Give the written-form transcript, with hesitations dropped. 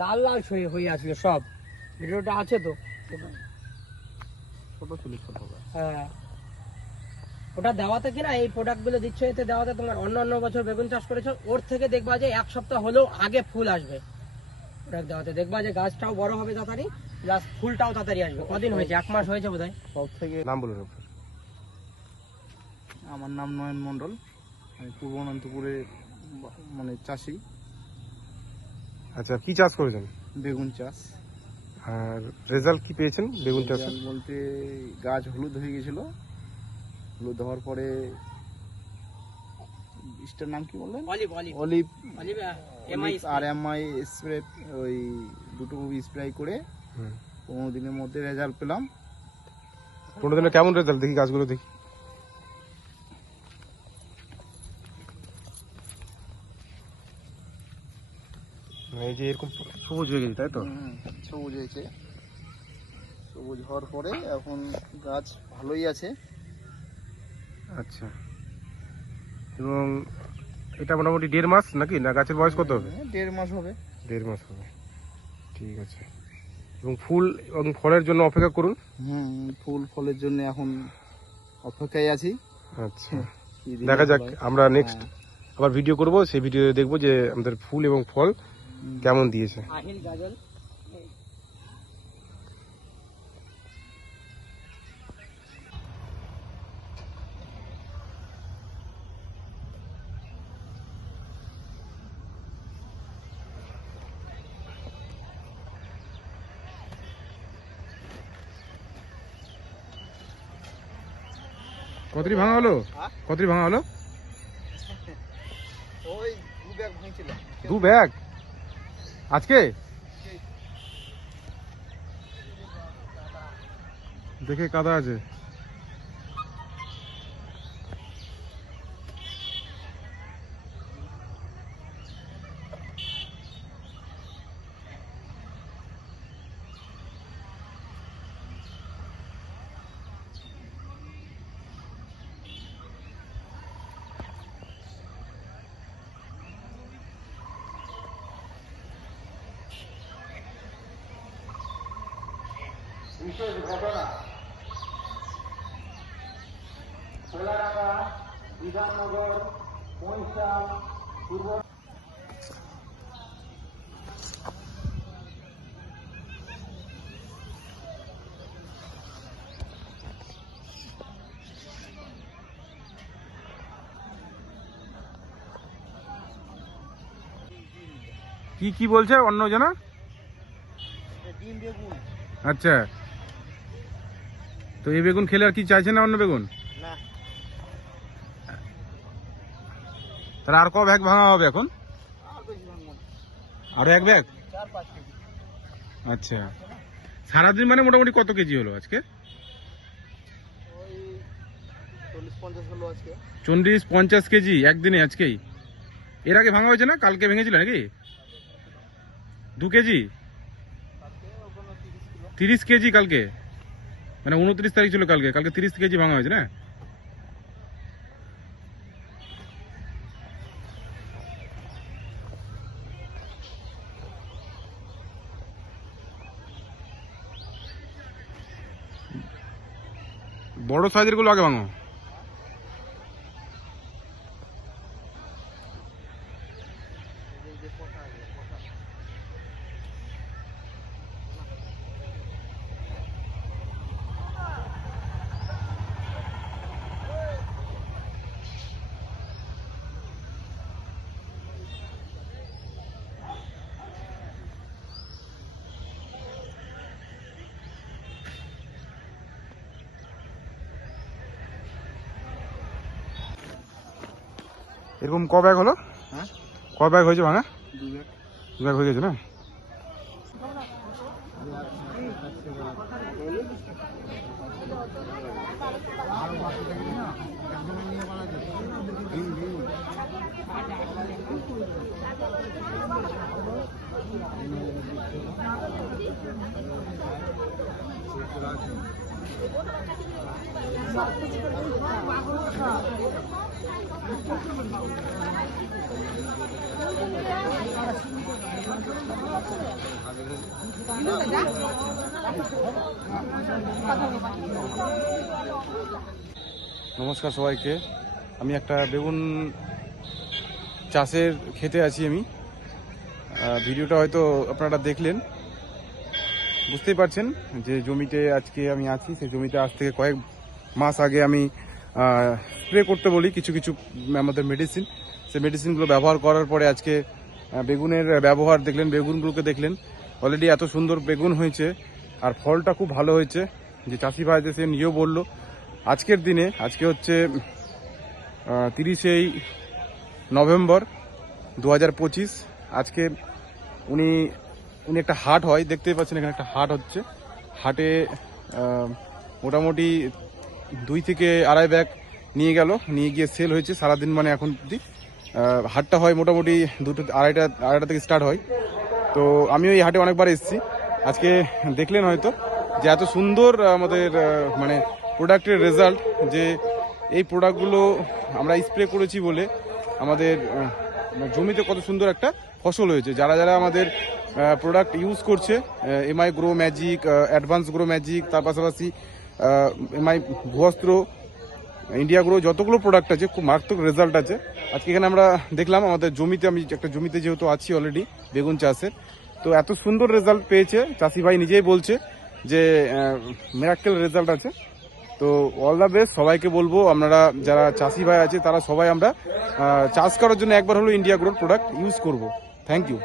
লাল লাল হয়ে আসলো সব। ভিডিওটা আছে তো, ছোট ছিল ছোট। হ্যাঁ ওটা দেওয়াতে কিনা এই প্রোডাক্টগুলো দিচ্ছে, এতে দেওয়াতে তোমার অন্য বছর বেগুন চাষ করেছো ওর থেকে দেখবা যে 1 সপ্তাহ হলেও আগে ফুল আসবে। প্রোডাক্ট দেওয়াতে দেখবা যে গাছটাও বড় হবে তাড়াতাড়ি, প্লাস ফুলটাও তাড়াতাড়ি আসবে। কদিন হয়েছে? 1 মাস হয়েছে বোধহয়। সব থেকে নাম বলুন। আমার নাম নয়ন মণ্ডল, আমি পূর্ব অনন্তপুরে মানে চাষি। আচ্ছা, কি চাষ করেছেন? বেগুন চাষ। আর রেজাল্ট কি পেয়েছেন বেগুন চাষে? বলতে গাছ হলুদ হয়ে গেছিল, হলুদ হওয়ার পরে বীজটার নাম কি বললেন? অলিভ আর এমআই স্প্রে, ওই দুটো স্প্রে করে 15 দিনের মধ্যে রেজাল্ট পেলাম। 15 দিনে কেমন রেজাল্ট দেখি গাছগুলো দেখি। এই যে এরকম সবুজ হয়ে গেছে, তাই তো? সবুজ হয়েছে। সবুজ হওয়ার পরে এখন গাছ ভালোই আছে। আচ্ছা, এবং এটা মোটামুটি 1.5 মাস নাকি? না গাছের বয়স কত হবে? 1.5 মাস হবে। 1.5 মাস হবে, ঠিক আছে। এবং ফুল এবং ফলের জন্য অপেক্ষা করুন। ফুল ফলের জন্য এখন অপেক্ষায় আছি। আচ্ছা, দেখা যাক। আমরা নেক্সট আবার ভিডিও করব, সেই ভিডিও দেখবো যে আমাদের ফুল এবং ফল কেমন দিয়েছে। কতটি ভাঙা হলো? কতটি ভাঙা হলো? ওই 2 ব্যাগ ভাঙছিল। 2 ব্যাগ আজকে? দেখে কাদা আছে। বিশেষ ঘটনা, সোলাডাঙ্গা, বিধাননগর, মহিষাম, পূর্ব। কি কি বলছে অন্য জনা? ডিম বেগুন। আচ্ছা, তো এই বেগুন খেলে আর কি চাইছেন না অন্য বেগুন? না। তাহলে আর ক ব্যাগ ভাঙা হবে এখন? আরো 1 ব্যাগ? 4-5 কেজি। আচ্ছা, সারাদিন মানে মোটামুটি কত কেজি হলো আজকে? ওই 40-50 হলো আজকে। 40-50 কেজি একদিনে আজকেই? এর আগে ভাঙা হয়েছে না? কালকে ভেঙেছিল নাকি? 2 কেজি? 30 কেজি কালকে, মানে 29 তারিখ ছিল কালকে। কালকে 30 কেজি ভাঙা হয়েছে না? বড় সাইজের গুলো আগে ভাঙো। এরকম ক ব্যাগ হলো? হ্যাঁ, ক ব্যাগ হয়েছে ভাঙা? 2 ব্যাগ। 2 ব্যাগ হয়ে গেছে না? নমস্কার সবাইকে। আমি একটা বেগুন চাষের ক্ষেতে আছি। আমি ভিডিওটা হয়তো আপনারা দেখলেন, বুঝতেই পারছেন যে জমিতে আজকে আমি আছি। সেই জমিতে আজ থেকে কয়েক মাস আগে আমি স্প্রে করতে বলি কিছু কিছু আমাদের মেডিসিন। সেই মেডিসিনগুলো ব্যবহার করার পরে আজকে বেগুনের ব্যবহার দেখলেন, বেগুনগুলোকে দেখলেন। অলরেডি এত সুন্দর বেগুন হয়েছে আর ফলটা খুব ভালো হয়েছে। যে চাষি ভাইদের সে নিজেও বললো আজকের দিনে, আজকে হচ্ছে 30শে নভেম্বর 2025। আজকে উনি একটা হাট হয়, দেখতেই পাচ্ছেন এখানে একটা হাট হচ্ছে। হাটে মোটামুটি 2 থেকে আড়াই ব্যাগ নিয়ে গিয়ে সেল হয়েছে সারাদিন। মানে এখন অবধি হাটটা হয় মোটামুটি আড়াইটা থেকে স্টার্ট হয়। তো আমিও এই হাটে অনেকবার এসেছি। আজকে দেখলেন হয়তো যে এত সুন্দর আমাদের মানে প্রোডাক্টের রেজাল্ট, যে এই প্রোডাক্টগুলো আমরা স্প্রে করেছি বলে আমাদের জমিতে কত সুন্দর একটা ফসল হয়েছে। যারা যারা আমাদের প্রোডাক্ট ইউজ করছে, MI grow magic, advance grow magic, তার পাশাপাশি এমআই ভুয়াস্ত্র, ইন্ডিয়া গ্রো, যতগুলো প্রোডাক্ট আছে খুব মারাত্মক রেজাল্ট আছে। আজকে এখানে আমরা দেখলাম আমাদের জমিতে, আমি একটা জমিতে যেহেতু আছি অলরেডি বেগুন চাষে, তো এত সুন্দর রেজাল্ট পেয়েছে। চাষি ভাই নিজেই বলছে যে মিরাক্কেল রেজাল্ট আছে। তো অল দ্য বেস্ট সবাইকে বলবো, আপনারা যারা চাষি ভাই আছে তারা সবাই আমরা চাষ করার জন্য একবার হলো ইন্ডিয়া গ্রোর প্রোডাক্ট ইউজ করব। Thank you.